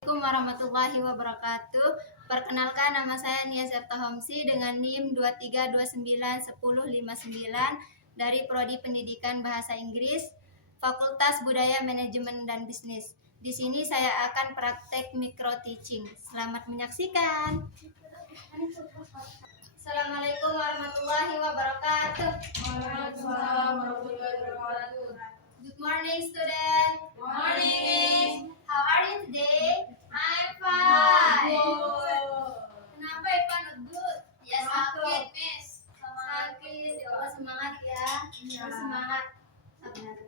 Assalamualaikum warahmatullahi wabarakatuh. Perkenalkan, nama saya Nia Septahomsi dengan NIM 23291059 dari Prodi Pendidikan Bahasa Inggris, Fakultas Budaya Manajemen dan Bisnis. Di sini saya akan praktek micro teaching. Selamat menyaksikan. Assalamualaikum warahmatullahi wabarakatuh. Waalaikumsalam warahmatullahi wabarakatuh. Good morning, student. Morning. How are you today? I'm fine. Kenapa Eva not good? Ya sakit, Miss. Sakit. Oh, semangat ya. Harus semangat. Sabar.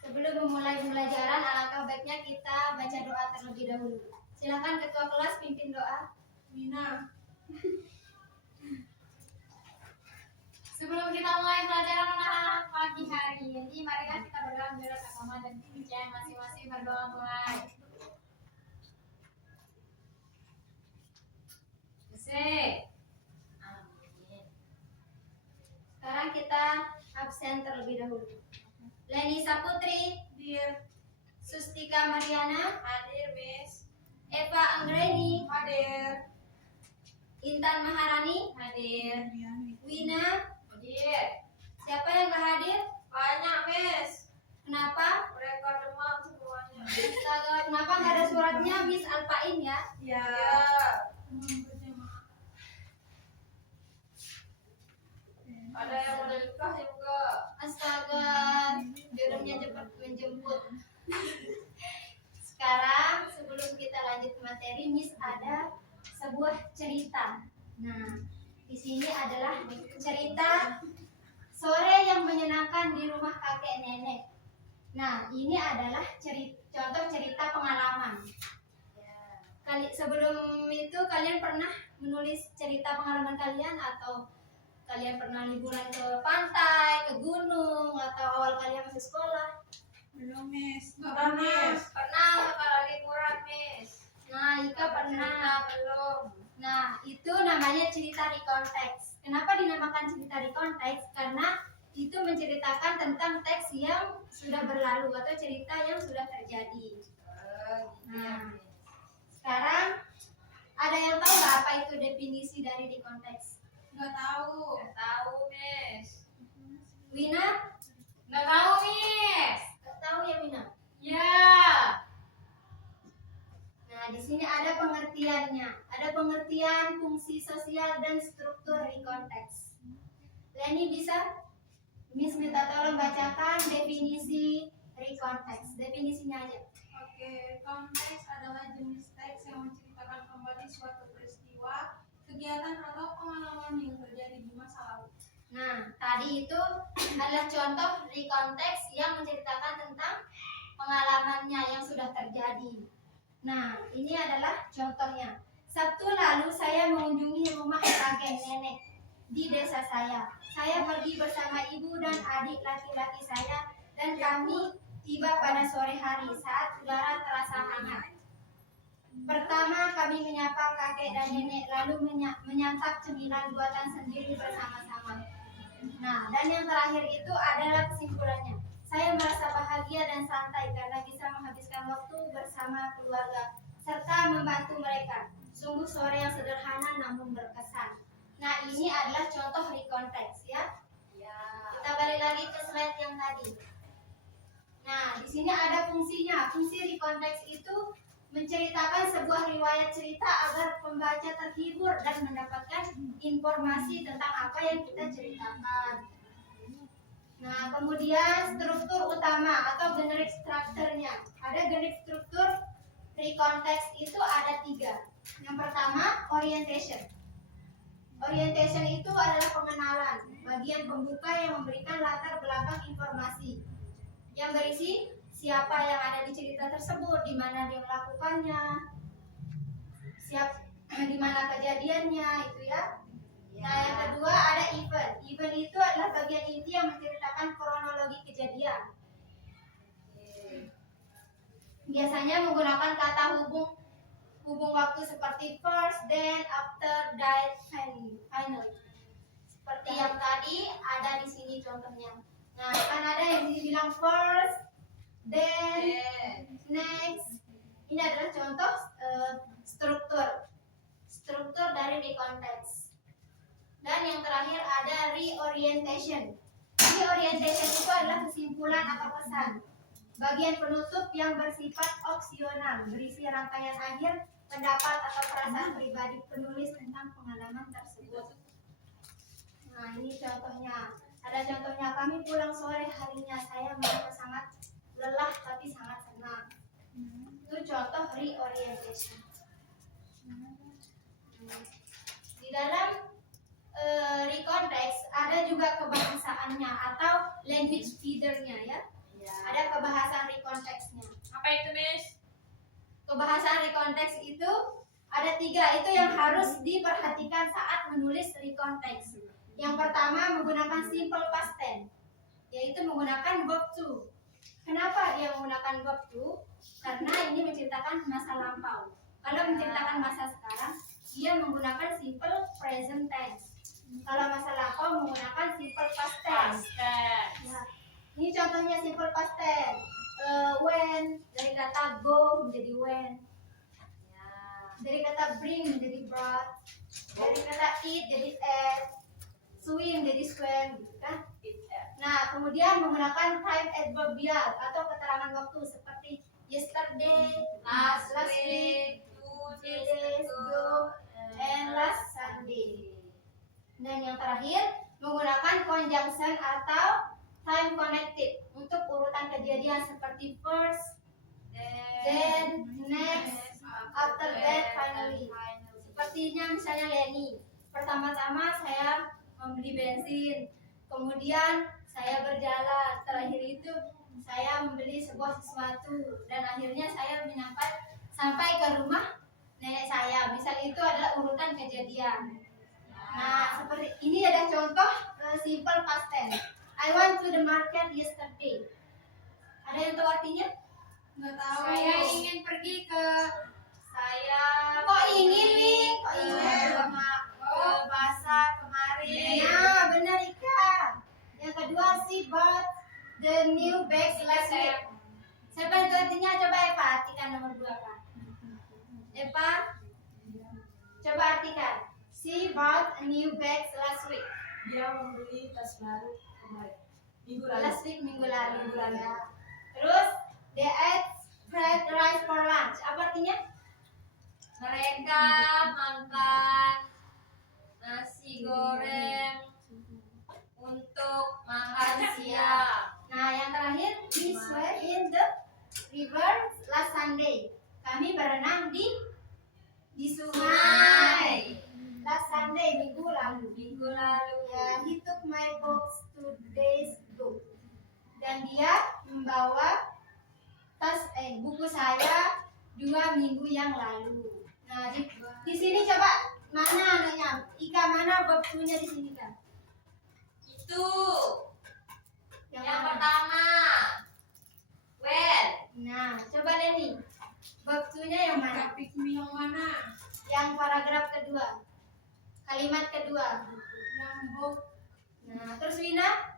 Sebelum memulai pembelajaran, alangkah baiknya kita baca doa terlebih dahulu. Silakan ketua kelas pimpin doa. Mina. Sebelum kita mulai pelajaran anak-anak pagi hari ini, mari kita berdoa menurut agama dan kepercayaan masing-masing. Berdoa mulai. Amin. Sekarang kita absen terlebih dahulu. Leni Saputri, Hadir. Sustika Mariana, Hadir, Miss. Eva Anggreni, Hadir. Intan Maharani, Hadir. Wina. Hadir. Siapa yang gak hadir? Banyak, Miss. Kenapa? Mereka demam semuanya. Astaga, kenapa nggak ada suratnya? Miss alpain ya. Ya. Ada yang udah nikah juga. Astaga, jodohnya cepat menjemput. Sekarang sebelum kita lanjut ke materi, Miss ada sebuah cerita. Nah, di sini adalah cerita sore yang menyenangkan di rumah kakek nenek. Nah, ini adalah contoh cerita pengalaman. Sebelum itu kalian pernah menulis cerita pengalaman kalian, atau kalian pernah liburan ke pantai, ke gunung, atau awal kalian masuk sekolah? Belum, Miss. Pernah. Pernah kalau liburan, Miss. Nah, Ika pernah. Belum. Nah, itu namanya cerita reconteks. Kenapa dinamakan cerita reconteks? Karena itu menceritakan tentang teks yang sudah berlalu atau cerita yang sudah terjadi. Nah, sekarang ada yang tahu nggak apa itu definisi dari reconteks? Nggak tahu. Nggak tahu, Miss. Wina? Nggak tahu, Miss. Nggak tahu ya, Wina? Ya. Nah, di sini ada pengertiannya. Ada pengertian fungsi sosial dan struktur reconteks. Leni bisa? Miss minta tolong bacakan definisi reconteks. Definisinya aja. Oke, konteks adalah jenis teks yang menceritakan kembali suatu peristiwa, kegiatan atau pengalaman yang terjadi di masa lalu. Nah, tadi itu adalah contoh reconteks yang menceritakan tentang pengalamannya yang sudah terjadi. Nah, ini adalah contohnya. Sabtu lalu saya mengunjungi rumah kakek nenek di desa saya. Saya pergi bersama ibu dan adik laki-laki saya, dan kami tiba pada sore hari saat udara terasa hangat. Pertama kami menyapa kakek dan nenek, lalu menyantap cemilan buatan sendiri bersama-sama. Nah, dan yang terakhir itu adalah kesimpulannya. Saya merasa bahagia dan santai karena bisa menghabiskan waktu bersama keluarga serta membantu mereka. Sungguh sore yang sederhana namun berkesan. Nah, ini adalah contoh reconteks ya. Kita balik lagi ke slide yang tadi. Nah, di sini ada fungsinya. Fungsi reconteks itu menceritakan sebuah riwayat cerita agar pembaca terhibur dan mendapatkan informasi tentang apa yang kita ceritakan. Nah, kemudian struktur utama atau generic structure-nya. Ada generic struktur reconteks itu ada 3. Yang pertama, orientation. Orientation itu adalah pengenalan, bagian pembuka yang memberikan latar belakang informasi yang berisi siapa yang ada di cerita tersebut, di mana dia melakukannya, di mana kejadiannya, itu ya. Nah, yang kedua ada event. Event itu adalah bagian inti yang menceritakan kronologi kejadian. Biasanya menggunakan kata hubung waktu seperti first, then, after, died, finally. Seperti yang tadi ada di sini contohnya. Nah, kan ada yang dibilang first, then, next, Ini adalah contoh struktur dari recontext. Dan yang terakhir ada reorientation. Reorientation itu adalah kesimpulan atau pesan. Bagian penutup yang bersifat opsional, berisi rangkaian akhir, pendapat atau perasaan pribadi penulis tentang pengalaman tersebut. Nah, ini contohnya. Ada contohnya, kami pulang sore harinya, saya merasa sangat lelah tapi sangat senang. Itu contoh reorientation. Di dalam recontext ada juga kebahasaannya atau language feedernya ya. Ada kebahasan recontext-nya. Apa itu, Miss? Kebahasan recontext itu ada 3, itu yang harus diperhatikan saat menulis recontext. Yang pertama menggunakan simple past tense, yaitu menggunakan verb to. Kenapa dia menggunakan verb to? Karena ini menceritakan masa lampau. Kalau menceritakan masa sekarang, dia menggunakan simple present tense. Kalau masa lampau menggunakan simple past tense. Ya. Ini contohnya simple past tense. When, dari kata go menjadi when. Dari kata bring menjadi brought. Dari kata eat jadi ate. Swim jadi swam, gitu kan? Nah, kemudian menggunakan time adverbial atau keterangan waktu seperti yesterday, last week, 2 days ago, and last Sunday. Dan yang terakhir menggunakan conjunction atau time connected untuk urutan kejadian seperti first, then, next, after that, finally. Sepertinya misalnya Leni, pertama-tama saya membeli bensin, kemudian saya berjalan, terakhir itu saya membeli sebuah sesuatu, dan akhirnya saya sampai ke rumah nenek saya. Misal itu adalah urutan kejadian. Nah, seperti ini ada contoh simple past tense. I went to the market yesterday. Ada yang tahu artinya? Nggak tahu. Saya ingin pergi ke Kok ingin nih? Kok ingin? ke pasar kemarin. Nah, benar Ika. Yang kedua, she bought the new bags last week. Siapa yang tahu artinya? Coba Eva artikan nomor 2 Kak. Eva, coba artikan. She bought a new bags last week. Dia membeli tas baru kemarin. Minggu lalu. Last week minggu lalu. Ya. Terus, they ate fried rice for lunch. Apa artinya? Mereka makan nasi goreng untuk makan siang. Nah, yang terakhir, we swam in the river last Sunday. Kami berenang di sungai. Last Sunday, minggu lalu. Ya, he took my books 2 days ago. Dan dia membawa buku saya 2 minggu yang lalu. Nah, di sini coba mana anunya? Ika, mana verb to-nya di sini kan? Itu yang mana? pertama. When. Nah, coba Leni. Verb to-nya yang mana? Pick me yang mana? Yang paragraf kedua. Kalimat kedua. Yang book. Nah, terus Wina?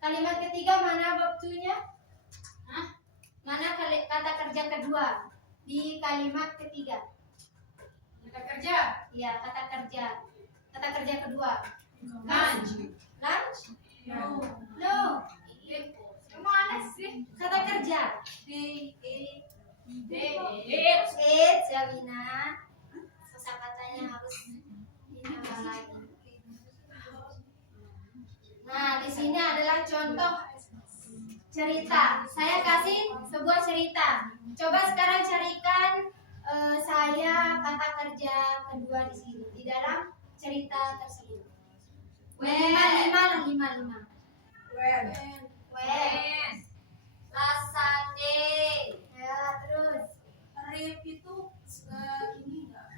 Kalimat ketiga mana verb to-nya? Hah? Mana kata kerja kedua di kalimat ketiga? Kita kerja. Iya, kata kerja. Kata kerja kedua. Lunch. Lunch? No. No. Emang aneh sih. Kata kerja. They ate. Eat, ya Wina. Kosakatanya harus dinambah lagi. Nah, di sini adalah contoh cerita. Saya kasih sebuah cerita. Coba sekarang carikan saya kata kerja kedua di sini di dalam cerita tersebut. Lima. When. When. Last Sunday. Ya, terus. Rip itu ini enggak?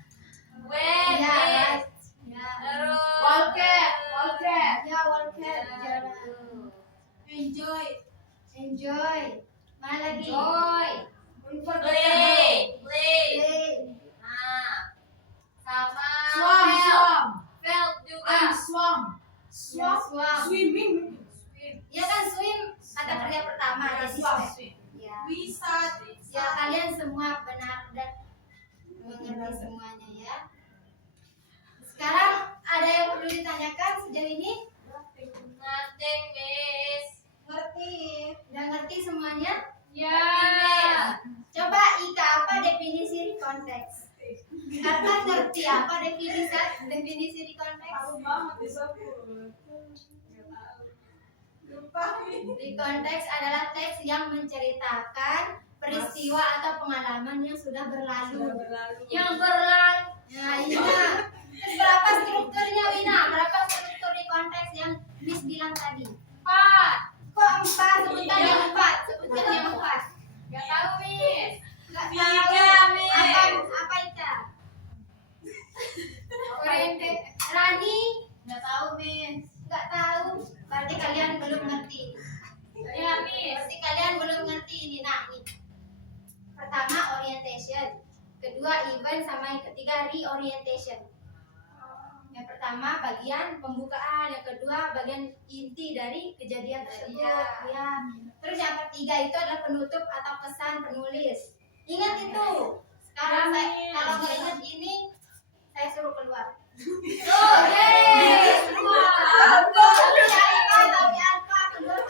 When. Ya, right. Ya. Terus. Walker. Ya, Walker. Enjoy. Enjoy. Mana lagi? Joy. Play. Play. Nah. Sama. Swam. Felt juga. Swam. Ya, swam. Swimming. Ya kan swim kata kerja pertama jadi swim. Ya. We sat. Ya, kalian semua benar mengerti semuanya ya. Sekarang ada yang perlu ditanyakan sejauh ini? Nothing, Miss. Ngerti. Udah ngerti semuanya? Ya. Coba Ika, apa definisi konteks? Karena ngerti apa definisi konteks? Tahu banget disebut. Nggak tahu. Lupa. Konteks adalah teks yang menceritakan peristiwa atau pengalaman yang sudah berlalu. Yang berlalu. Nah, iya. Terus berapa strukturnya, Wina? Berapa struktur di konteks yang Miss bilang tadi? 4. Kok 4? Sebutkan yang 4. Sebutkan yang 4. Gak tahu, Miss. Nggak Tiga, tahu. Miss. Apa Ika? Oriented. Rani? Gak tahu, Miss. Nggak tahu. Berarti kalian belum ngerti. Ya, Miss. Berarti kalian belum ngerti ini. Nah, nih. Pertama orientation. Kedua event sama yang ketiga reorientation. Yang pertama bagian pembukaan, yang kedua bagian inti dari kejadian tersebut. Ya. Terus yang ketiga itu adalah penutup atau pesan penulis. Ingat itu. Sekarang kalau nggak ingat ini, saya suruh keluar. Oke. Tapi alfa keluar.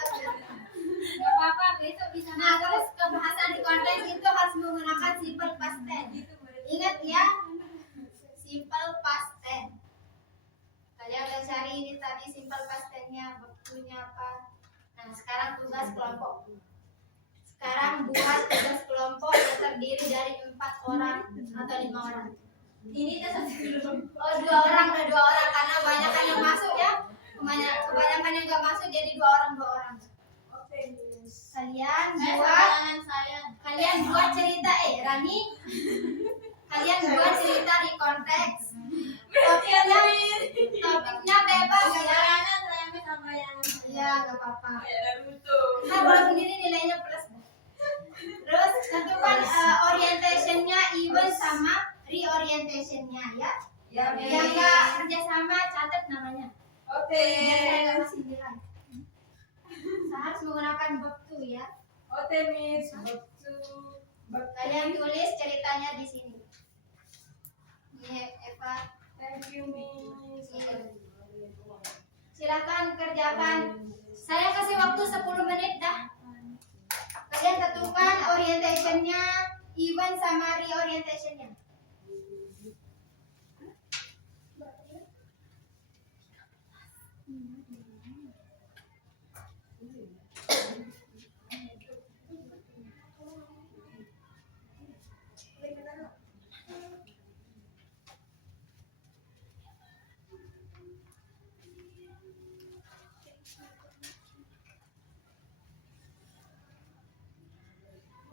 Gak apa-apa, besok bisa. Nah, terus kebahasan di konteks itu harus menggunakan simple past tense. Ingat ya, simple past tense. Kalian udah cari ini tadi simple past tense-nya, waktunya apa. Nah, sekarang tugas kelompok. Sekarang buat tugas kelompok yang terdiri dari 4 orang atau 5 orang. Ini tuh oh 2 orang, udah 2 orang karena banyak yang masuk ya. Kebanyakan yang nggak masuk jadi 2 orang. Kalian buat cerita Rani. Kalian buat cerita di konteks. Topiknya bebas ya. Ya, nggak apa-apa. Kita boleh sendiri nilainya plus. Terus tentukan orientationnya even sama reorientationnya ya. Yang nggak kerjasama catat namanya. Biar saya nggak kasih nilai. Saya harus menggunakan waktu ya. Kalian tulis ceritanya di sini. Ini Eva. Silakan kerjakan. Saya kasih waktu 10 menit dah. Kalian tentukan orientationnya, event sama reorientationnya.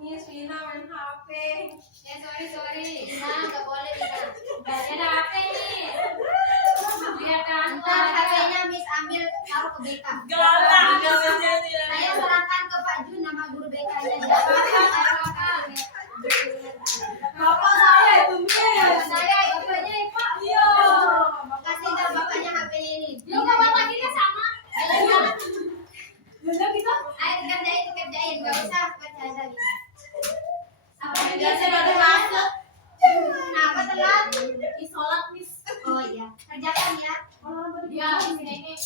Miss Vina main HP. Ya, sorry. Nah, nggak boleh Dina. Gak ada HP nih. Lihat kan. Ntar HP-nya Miss ambil taruh ke BK. Saya serahkan ke Pak Jun nama guru BK-nya. Bapak saya itu Miss. Saya bapaknya Pak. Iya. Kasih ntar bapaknya HP ini. Lu gak bapak kita sama. Ayo kerjain, nggak usah bercanda nih. Apa yang Biasa biasa ada masuk? Kenapa telat? Sholat, Miss. Oh iya, kerjakan ya. Ya, ini.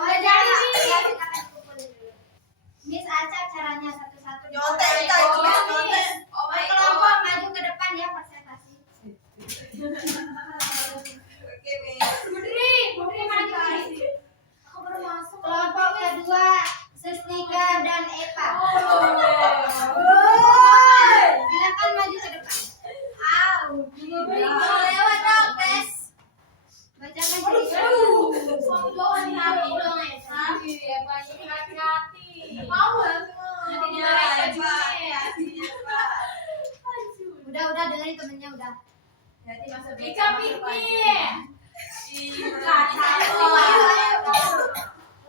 Oh jadi ya silakan dikumpulin dulu. Miss acak caranya satu-satu. Nyontek, itu Miss, nyontek. Berkelompok maju ke depan ya presentasi. Oke, Miss. Putri maju. Aku baru masuk. Kelompok kedua Sustika dan Eva. Silakan maju ke depan. Lewat dong, Tes. Bacakan cerita. Hati-hati. Nanti Iya, dimarahin Eva. bajunya. Udah dengerin temennya udah. Ika pikir.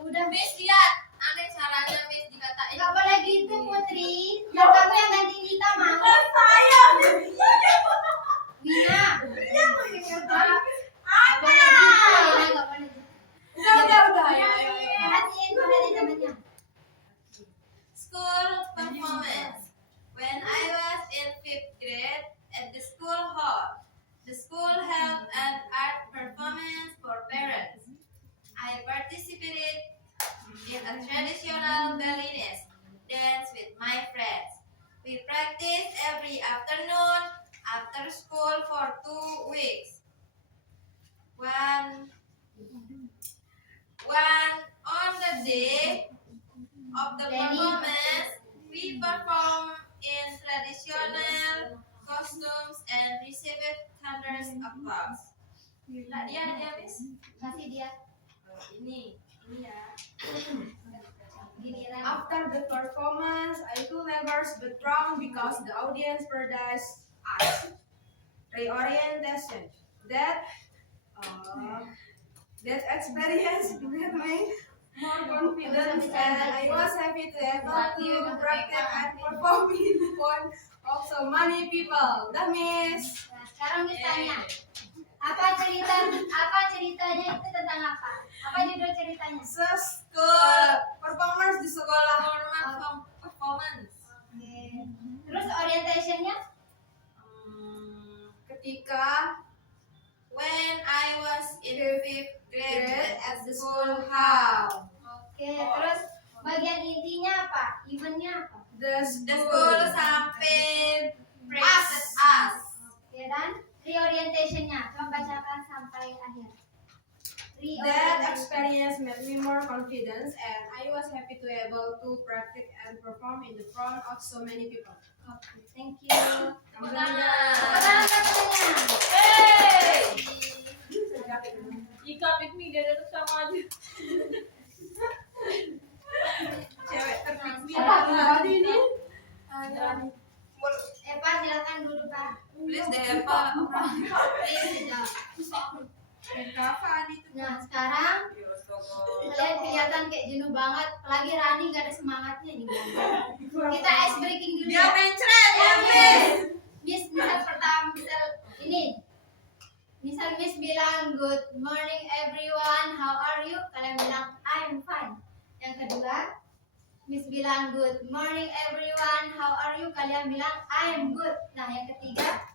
Udah. Miss, lihat. Aneh caranya Miss dikatain. Gak boleh gitu Putri. Biar kamu yang ganti Nita mau. Saya. Wina. Apa? Gak boleh gitu. Udah. Perhatiin temennya. School performance. When I was in 5th grade at the school hall, the school held an art performance for parents. I participated in a traditional Balinese dance with my friends. We practiced every afternoon after school for 2 weeks. One on the day of the performance, we performed in traditional costumes and received thunderous applause. Nah, dia, Miss. Kasih dia Ini ya. giliran. After the performance, I could never sit down because the audience praised us. Reorientation. That experience made me more confident, and I was happy to able to practice and perform in front of so many people. The Miss. Nah, sekarang Miss tanya, apa ceritanya itu tentang apa? Apa judul ceritanya? School performance di sekolah. Performance. Oke. Terus orientationnya? Ketika When I was in 5th grade at the school hall, Oke. Terus bagian intinya apa? Eventnya apa? the the school sampai praised us. Oke, dan reorientationnya, coba bacakan sampai akhir. That experience made me more confident, and I was happy to able to practice and perform in the front of so many people. Oke, thank you. Tepuk Apa tangan. katanya? Jika piknik dia tetap sama aja. Cewek terpikir. Tadi ini Pak, silakan dulu Pak. Please deh, Pak. Please, Kapan itu? Nah, sekarang kalian kelihatan kayak jenuh banget. Apalagi Rani gak ada semangatnya nih. Kita ice breaking dulu. Dia mencret ya, Miss. Misal pertama, ini. Misal Miss bilang good morning everyone, how are you? Kalian bilang I'm fine. Yang kedua, Miss bilang good morning everyone, how are you? Kalian bilang I'm good. Nah, yang ketiga,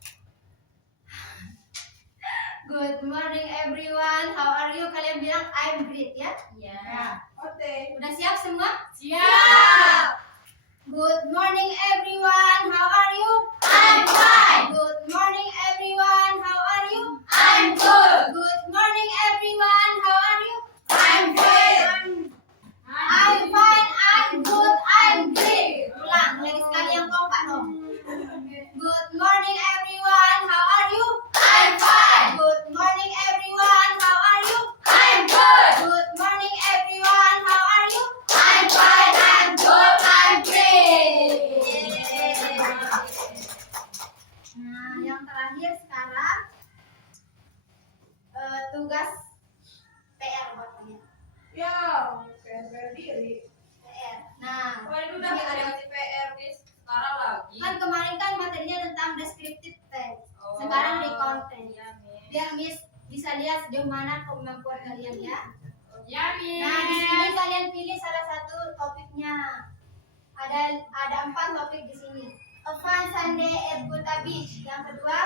good morning everyone, how are you? Kalian bilang I'm great ya. Ya. Oke. Udah siap semua? Siap. Good morning everyone, how are you? I'm fine. Good morning everyone, how are you? I'm good. Good morning everyone, how are you? I'm good. I'm fine, I'm good, I'm great. Ulang, lagi sekali yang kompak dong. Good morning everyone, how are you? I'm fine. Good morning everyone, how are you? I'm good. Good morning everyone, how are you? I'm fine. I'm good. I'm great. Nah, yang terakhir sekarang tugas PR buat kalian. Ya, berdiri. PR. Nah, Kemarin udah kita dikasih PR, Miss. Sekarang lagi. kan kemarin kan materinya tentang descriptive text. Oh. Sekarang di content. Iya, Miss. Biar Miss bisa lihat sejauh mana kemampuan kalian ya. Ya, Miss. Nah, di sini kalian pilih salah satu topiknya. Ada 4 topik di sini. A fun Sunday at Kuta Beach. Yang kedua,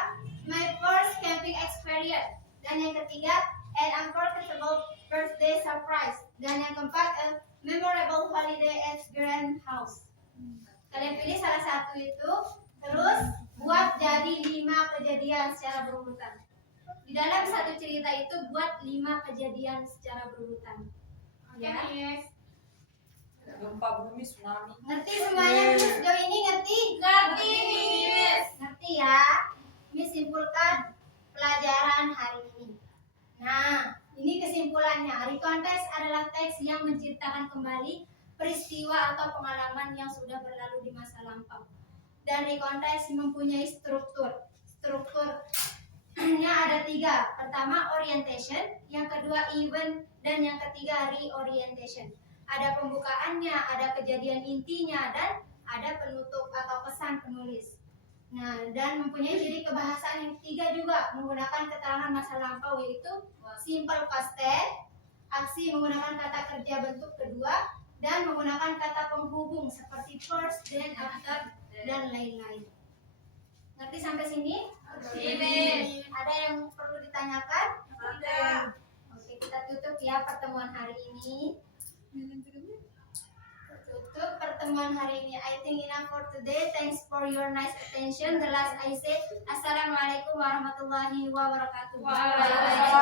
my first camping experience. Dan yang ketiga, an unforgettable birthday surprise. Dan yang keempat, a memorable holiday at Grand House. Kalian pilih salah satu itu, terus buat jadi 5 kejadian secara berurutan. Di dalam satu cerita itu buat 5 kejadian secara berurutan. Oke, Ya. Miss. Gempa bumi tsunami. Ngerti semuanya sejauh ini ngerti? Ngerti, Miss. Ngerti ya? Miss simpulkan pelajaran hari ini. Nah, ini kesimpulannya. Recontext adalah teks yang menceritakan kembali peristiwa atau pengalaman yang sudah berlalu di masa lampau. Dan recontext mempunyai struktur. Strukturnya ada 3. Pertama, orientation. Yang kedua, event. Dan yang ketiga, reorientation. Ada pembukaannya, ada kejadian intinya, dan ada penutup atau pesan penulis. Nah, dan mempunyai ciri kebahasaan yang 3 juga, menggunakan keterangan masa lampau, yaitu simple past tense, aksi menggunakan kata kerja bentuk kedua, dan menggunakan kata penghubung seperti first, then, after, dan lain-lain. Ngerti sampai sini? Ini. Ada yang perlu ditanyakan? Tidak. Oke, kita tutup ya pertemuan hari ini. Tutup pertemuan hari ini. I think enough for today. Thanks for your nice attention. The last I said, Assalamualaikum warahmatullahi wabarakatuh. Waalaikumsalam.